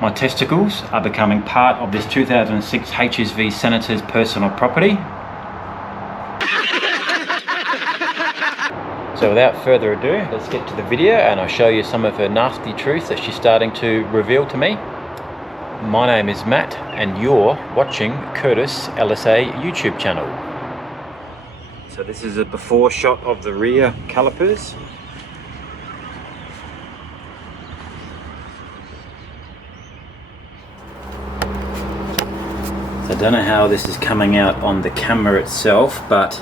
My testicles are becoming part of this 2006 HSV Senator's personal property. So without further ado, let's get to the video and I'll show you some of her nasty truth that she's starting to reveal to me. My name is Matt and you're watching Curtis LSA YouTube channel. So this is a before shot of the rear calipers. I don't know how this is coming out on the camera itself, but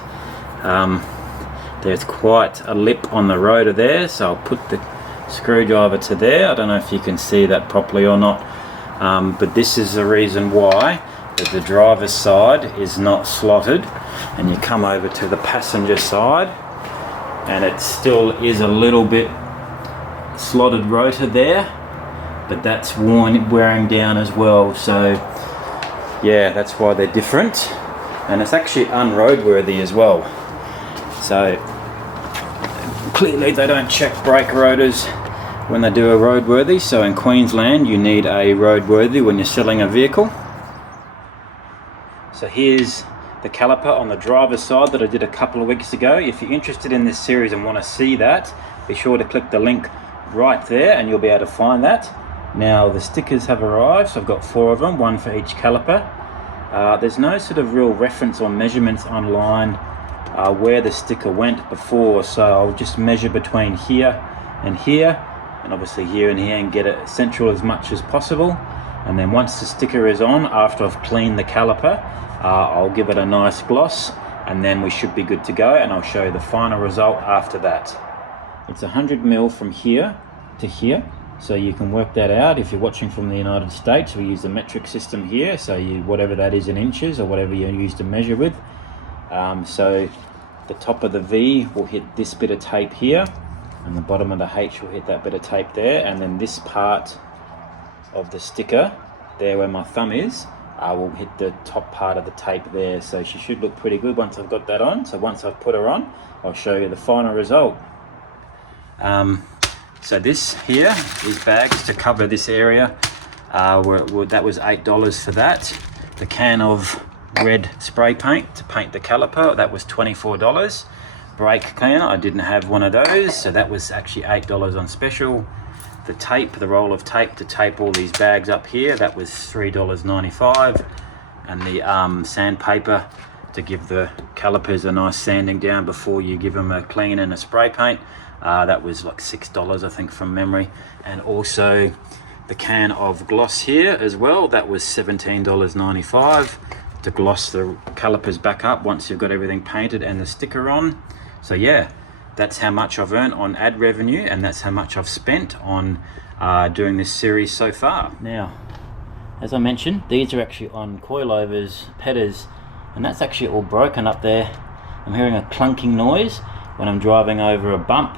there's quite a lip on the rotor there, so I'll put the screwdriver to there. I don't know if you can see that properly or not, but this is the reason why that the driver's side is not slotted, and you come over to the passenger side and it still is a little bit slotted rotor there, but that's wearing down as well. So yeah, that's why they're different, and it's actually unroadworthy as well. So clearly they don't check brake rotors when they do a roadworthy. So in Queensland you need a roadworthy when you're selling a vehicle. So here's the caliper on the driver's side that I did a couple of weeks ago. If you're interested in this series and want to see that, be sure to click the link right there and you'll be able to find that. Now the stickers have arrived, so I've got 4 of them, 1 for each caliper. There's no sort of real reference or measurements online where the sticker went before, so I'll just measure between here, and obviously here and here, and get it central as much as possible. And then once the sticker is on, after I've cleaned the caliper, I'll give it a nice gloss, and then we should be good to go, and I'll show you the final result after that. It's 100mm from here to here. So you can work that out. If you're watching from the United States, we use the metric system here, so whatever that is in inches or whatever you use to measure with. So the top of the V will hit this bit of tape here, and the bottom of the H will hit that bit of tape there, and then this part of the sticker there where my thumb is will hit the top part of the tape there. So she should look pretty good once I've got that on. So once I've put her on, I'll show you the final result. So this here is bags to cover this area. That was $8 for that. The can of red spray paint to paint the caliper, that was $24. Brake cleaner, I didn't have one of those, so that was actually $8 on special. The tape, the roll of tape to tape all these bags up here, that was $3.95. And the sandpaper to give the calipers a nice sanding down before you give them a clean and a spray paint. That was like $6 I think from memory. And also the can of gloss here as well, that was $17.95 to gloss the calipers back up once you've got everything painted and the sticker on. So yeah, that's how much I've earned on ad revenue, and that's how much I've spent on doing this series so far. Now, as I mentioned, these are actually on coilovers, headers, and that's actually all broken up there. I'm hearing a clunking noise when I'm driving over a bump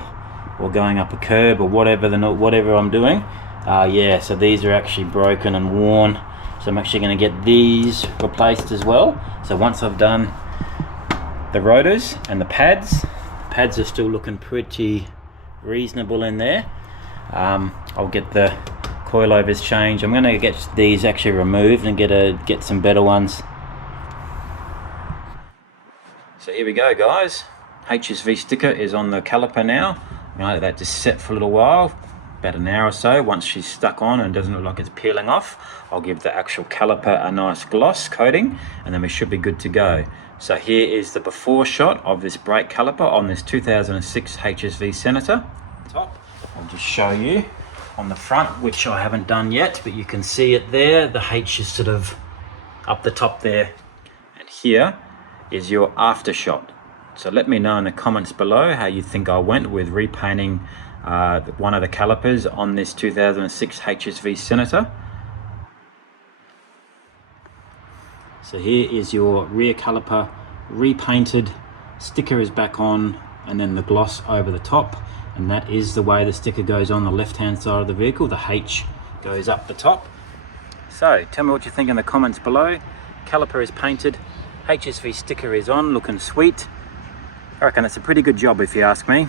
or going up a curb or whatever I'm doing. Yeah, so these are actually broken and worn. So I'm actually going to get these replaced as well. So once I've done the rotors and the pads are still looking pretty reasonable in there. I'll get the coilovers changed. I'm going to get these actually removed and get some better ones. So here we go, guys. HSV sticker is on the caliper now. I'm going to let that just set for a little while, about an hour or so. Once she's stuck on and doesn't look like it's peeling off, I'll give the actual caliper a nice gloss coating, and then we should be good to go. So here is the before shot of this brake caliper on this 2006 HSV Senator. Top, I'll just show you on the front, which I haven't done yet, but you can see it there. The H is sort of up the top there, and here is your after shot. So let me know in the comments below how you think I went with repainting one of the calipers on this 2006 HSV Senator. So here is your rear caliper repainted, sticker is back on, and then the gloss over the top, and that is the way the sticker goes on the left hand side of the vehicle. The H goes up the top. So tell me what you think in the comments below. Caliper is painted, HSV sticker is on, looking sweet. I reckon it's a pretty good job if you ask me.